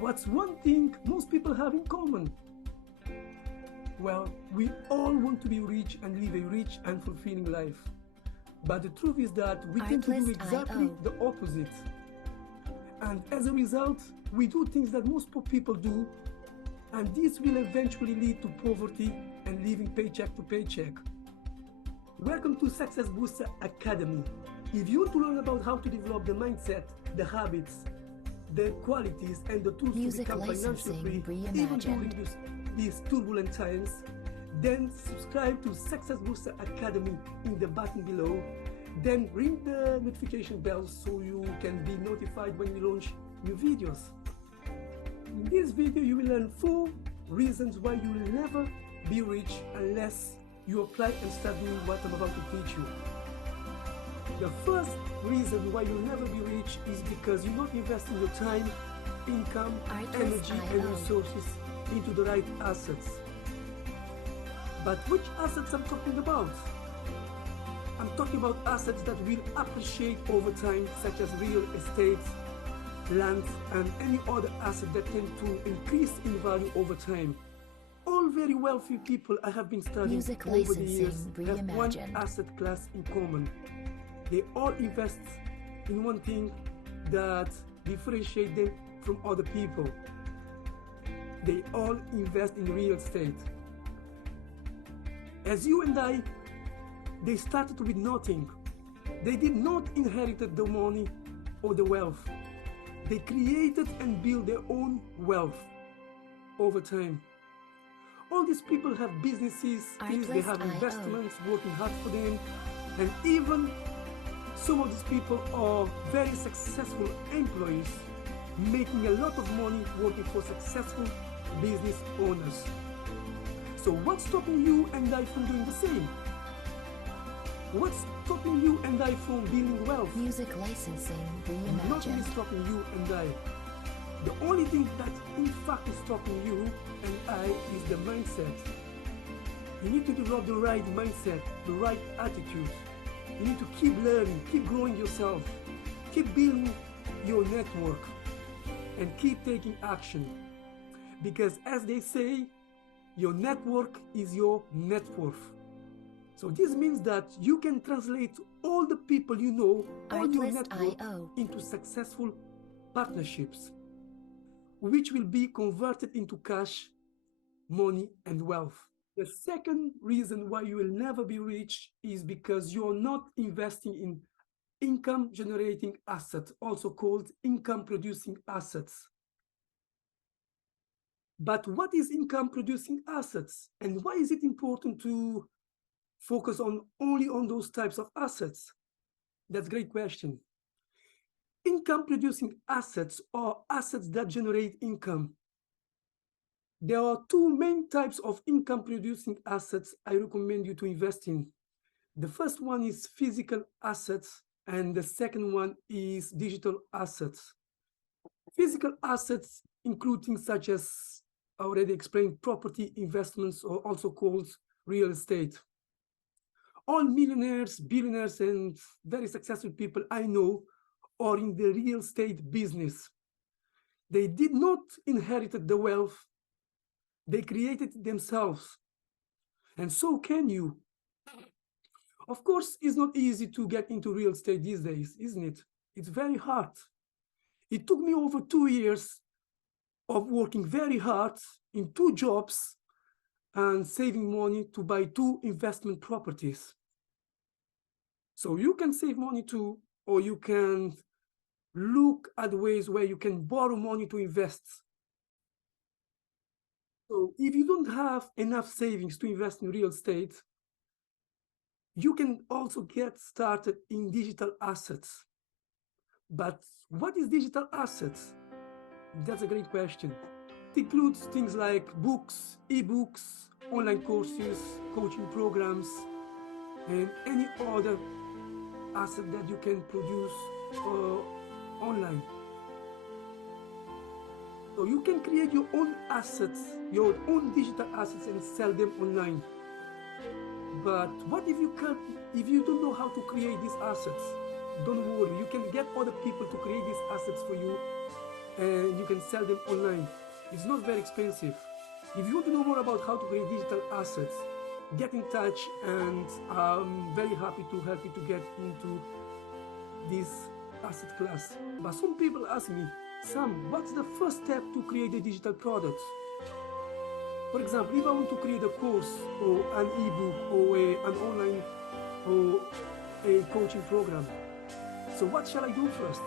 What's one thing most people have in common? Well, we all want to be rich and live a rich and fulfilling life. But the truth is that we tend to do exactly the opposite. And as a result, we do things that most people do, and this will eventually lead to poverty and living paycheck to paycheck. Welcome to Success Booster Academy. If you want to learn about how to develop the mindset, the habits, the qualities, and the tools to become financially free, even during these turbulent times, then subscribe to Success Booster Academy in the button below. Then ring the notification bell so you can be notified when we launch new videos. In this video, you will learn 4 reasons why you will never be rich unless you apply and start doing what I'm about to teach you. The first reason why you'll never be rich is because you're not investing your time, income, energy, and resources into the right assets. But which assets I'm talking about? I'm talking about assets that will appreciate over time, such as real estate, land, and any other asset that tend to increase in value over time. All very wealthy people I have been studying over the years have one asset class in common. They all invest in one thing that differentiates them from other people. They all invest in real estate. As you and I, they started with nothing. They did not inherit the money or the wealth. They created and built their own wealth over time. All these people have businesses, they have investments working hard for them, and even some of these people are very successful employees, making a lot of money working for successful business owners. So what's stopping you and I from doing the same? What's stopping you and I from building wealth? Music licensing reimagined. Nothing is stopping you and I. The only thing that in fact is stopping you and I is the mindset. You need to develop the right mindset, the right attitude. You need to keep learning, keep growing yourself, keep building your network, and keep taking action. Because as they say, your network is your net worth. So this means that you can translate all the people you know on your network into successful partnerships, which will be converted into cash, money, and wealth. The second reason why you will never be rich is because you're not investing in income-generating assets, also called income-producing assets. But what is income-producing assets, and why is it important to focus only on those types of assets? That's a great question. Income-producing assets are assets that generate income. There are 2 main types of income-producing assets I recommend you to invest in. The first one is physical assets, and the second one is digital assets. Physical assets include things such as, I already explained, property investments, or also called real estate. All millionaires, billionaires, and very successful people I know are in the real estate business. They did not inherit the wealth. They created it themselves. And so can you. Of course, it's not easy to get into real estate these days, isn't it? It's very hard. It took me over 2 years of working very hard in 2 jobs and saving money to buy 2 investment properties. So you can save money too, or you can look at ways where you can borrow money to invest. So if you don't have enough savings to invest in real estate, you can also get started in digital assets. But what is digital assets? That's a great question. It includes things like books, ebooks, online courses, coaching programs, and any other asset that you can produce online. So you can create your own assets, your own digital assets, and sell them online. But what if you don't know how to create these assets? Don't worry, you can get other people to create these assets for you and you can sell them online. It's not very expensive. If you want to know more about how to create digital assets, get in touch, and I'm very happy to help you to get into this asset class. But some people ask me, Sam, what's the first step to create a digital product? For example, if I want to create a course or an ebook or an online or a coaching program, so what shall I do first?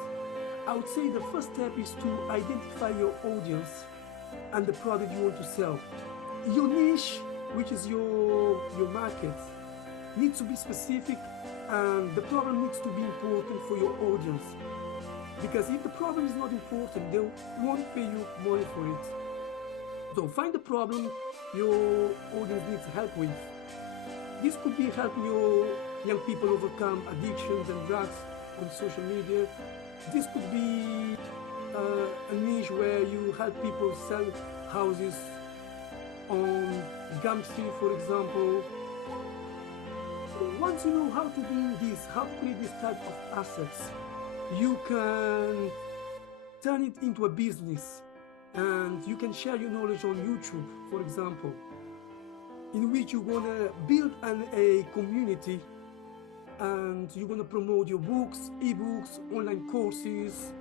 I would say the first step is to identify your audience and the product you want to sell. Your niche, which is your market, needs to be specific, and the problem needs to be important for your audience. Because if the problem is not important, they won't pay you money for it. So find the problem your audience needs help with. This could be helping your young people overcome addictions and drugs on social media. This could be a niche where you help people sell houses on Gumtree, for example. Once you know how to do this, how to create this type of assets, you can turn it into a business, and you can share your knowledge on YouTube, for example, in which you're gonna build a community, and you're gonna promote your books, ebooks, online courses,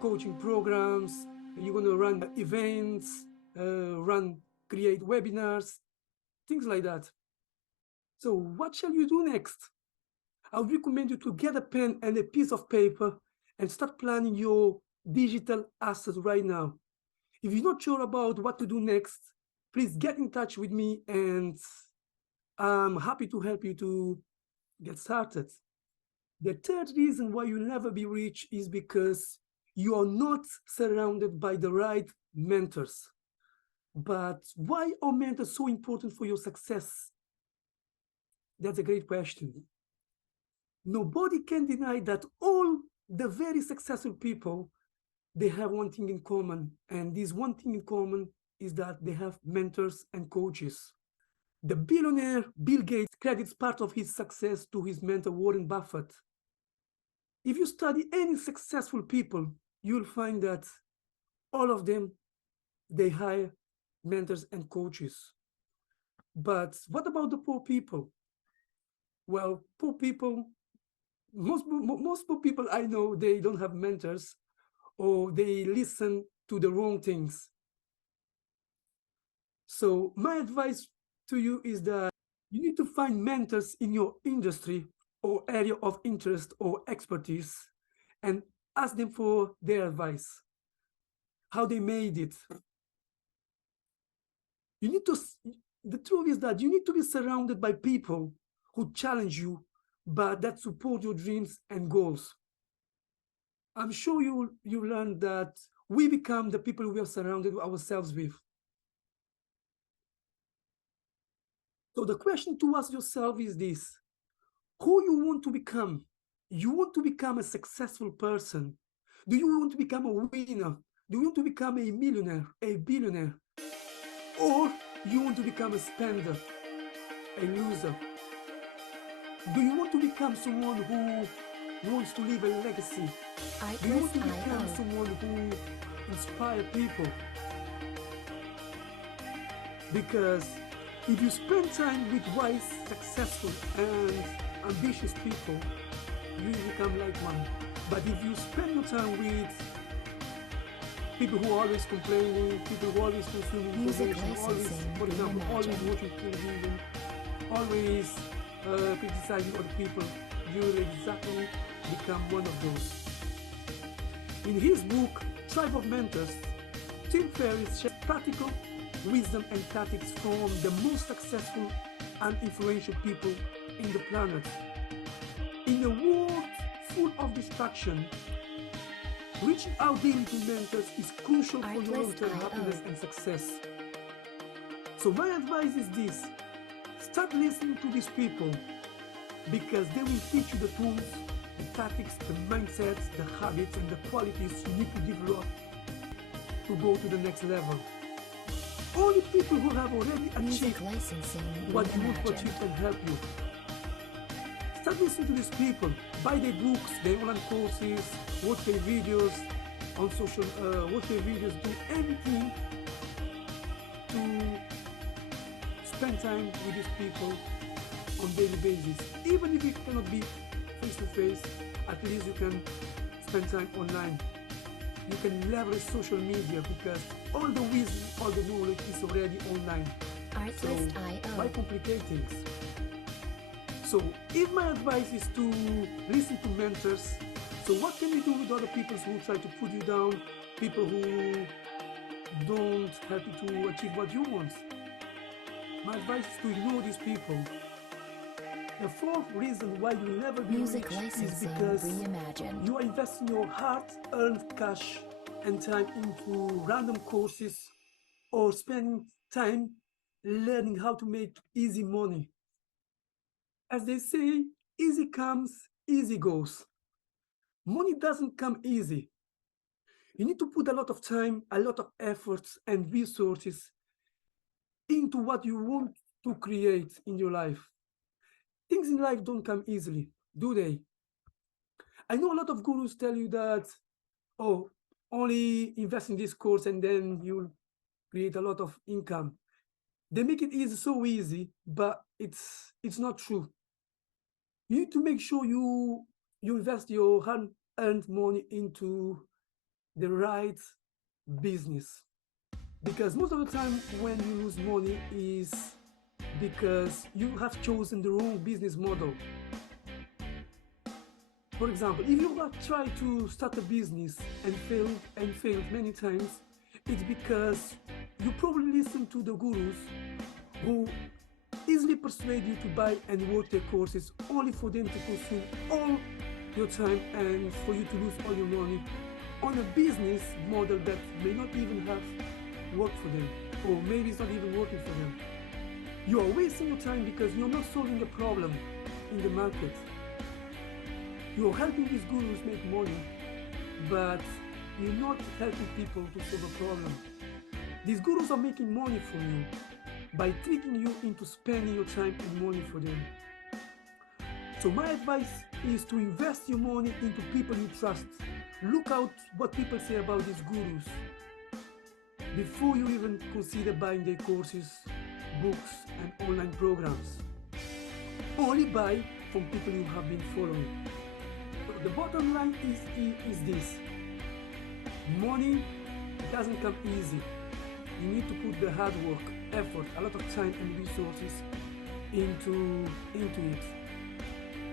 coaching programs. You're gonna run events, create webinars, things like that. So what shall you do next? I would recommend you to get a pen and a piece of paper and start planning your digital assets right now. If you're not sure about what to do next, please get in touch with me, and I'm happy to help you to get started. The third reason why you'll never be rich is because you are not surrounded by the right mentors. But why are mentors so important for your success? That's a great question. Nobody can deny that all the very successful people, they have one thing in common. And this one thing in common is that they have mentors and coaches. The billionaire Bill Gates credits part of his success to his mentor Warren Buffett. If you study any successful people, you'll find that all of them, they hire mentors and coaches. But what about the poor people? Well, poor people, most poor people I know, they don't have mentors, or they listen to the wrong things. So my advice to you is that you need to find mentors in your industry or area of interest or expertise, and ask them for their advice, how they made it. The truth is that you need to be surrounded by people who challenge you, but that support your dreams and goals. I'm sure you learned that we become the people we are surrounded ourselves with. So the question to ask yourself is this: who you want to become? You want to become a successful person? Do you want to become a winner? Do you want to become a millionaire, a billionaire? Or you want to become a spender, a loser? Do you want to become someone who wants to leave a legacy? Do you want to become someone who inspires people? Because if you spend time with wise, successful, and ambitious people, you will become like one. But if you spend your time with people who are always complaining, people who are always consuming information, always, for example, always watching television, always criticizing other people, you will exactly become one of those. In his book, Tribe of Mentors, Tim Ferriss shares practical wisdom and tactics from the most successful and influential people in the planet. In a world full of distraction, reaching out daily to mentors is crucial for your long-term happiness and success. So my advice is this: start listening to these people, because they will teach you the tools, the tactics, the mindsets, the habits, and the qualities you need to develop to go to the next level. Only people who have already achieved what you want to achieve can help you. Start listening to these people, buy their books, their online courses, watch their videos, on social, watch their videos, do anything to spend time with these people on daily basis. Even if it cannot be face to face, at least you can spend time online. You can leverage social media because all the wisdom, all the knowledge is already online. So why complicate things? So if my advice is to listen to mentors, so what can you do with other people who try to put you down, people who don't help you to achieve what you want? My advice is to ignore these people. The fourth reason why you'll never be rich is because you are investing your hard-earned cash and time into random courses or spending time learning how to make easy money. As they say, easy comes, easy goes. Money doesn't come easy. You need to put a lot of time, a lot of efforts and resources into what you want to create in your life. Things in life don't come easily, do they? I know a lot of gurus tell you that, oh, only invest in this course and then you'll create a lot of income. They make it easy, so easy, but it's not true. You need to make sure you invest your hard-earned money into the right business. Because most of the time when you lose money is because you have chosen the wrong business model. For example, if you have tried to start a business and failed many times, it's because you probably listen to the gurus who easily persuade you to buy and watch their courses only for them to consume all your time and for you to lose all your money on a business model that may not even have worked for them, or maybe it's not even working for them. You are wasting your time because you're not solving a problem in the market. You're helping these gurus make money, but you're not helping people to solve a problem. These gurus are making money from you by tricking you into spending your time and money for them. So my advice is to invest your money into people you trust. Look out what people say about these gurus before you even consider buying their courses, books, and online programs. Only buy from people you have been following. But the bottom line is this: money doesn't come easy. You need to put the hard work, effort, a lot of time and resources into it.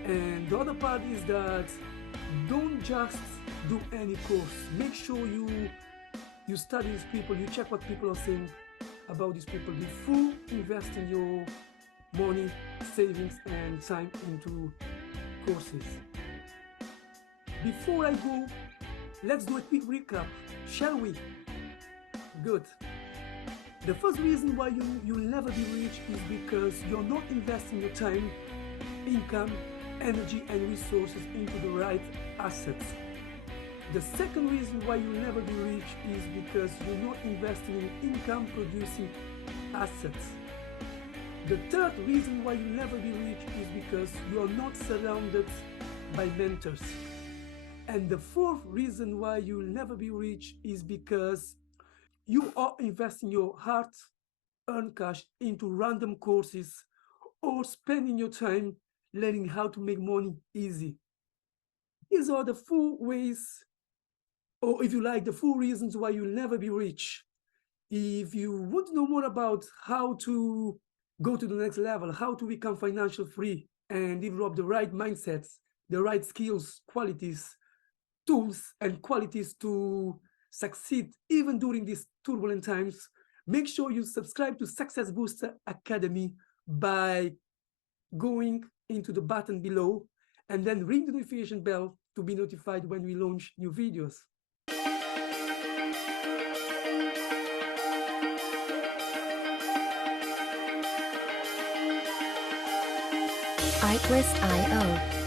And the other part is that don't just do any course. Make sure you study these people, you check what people are saying about these people before investing your money, savings and time into courses. Before I go, let's do a quick recap, shall we? Good. The first reason why you'll never be rich is because you're not investing your time, income, energy and resources into the right assets. The second reason why you'll never be rich is because you're not investing in income producing assets. The third reason why you'll never be rich is because you are not surrounded by mentors. And the fourth reason why you'll never be rich is because you are investing your hard-earned cash into random courses or spending your time learning how to make money easy. These are the four ways, or if you like, the four reasons why you'll never be rich. If you want to know more about how to go to the next level, how to become financial free and develop the right mindsets, the right skills, qualities, tools, and qualities to succeed even during these turbulent times, make sure you subscribe to Success Booster Academy by going into the button below and then ring the notification bell to be notified when we launch new videos. Artlist.io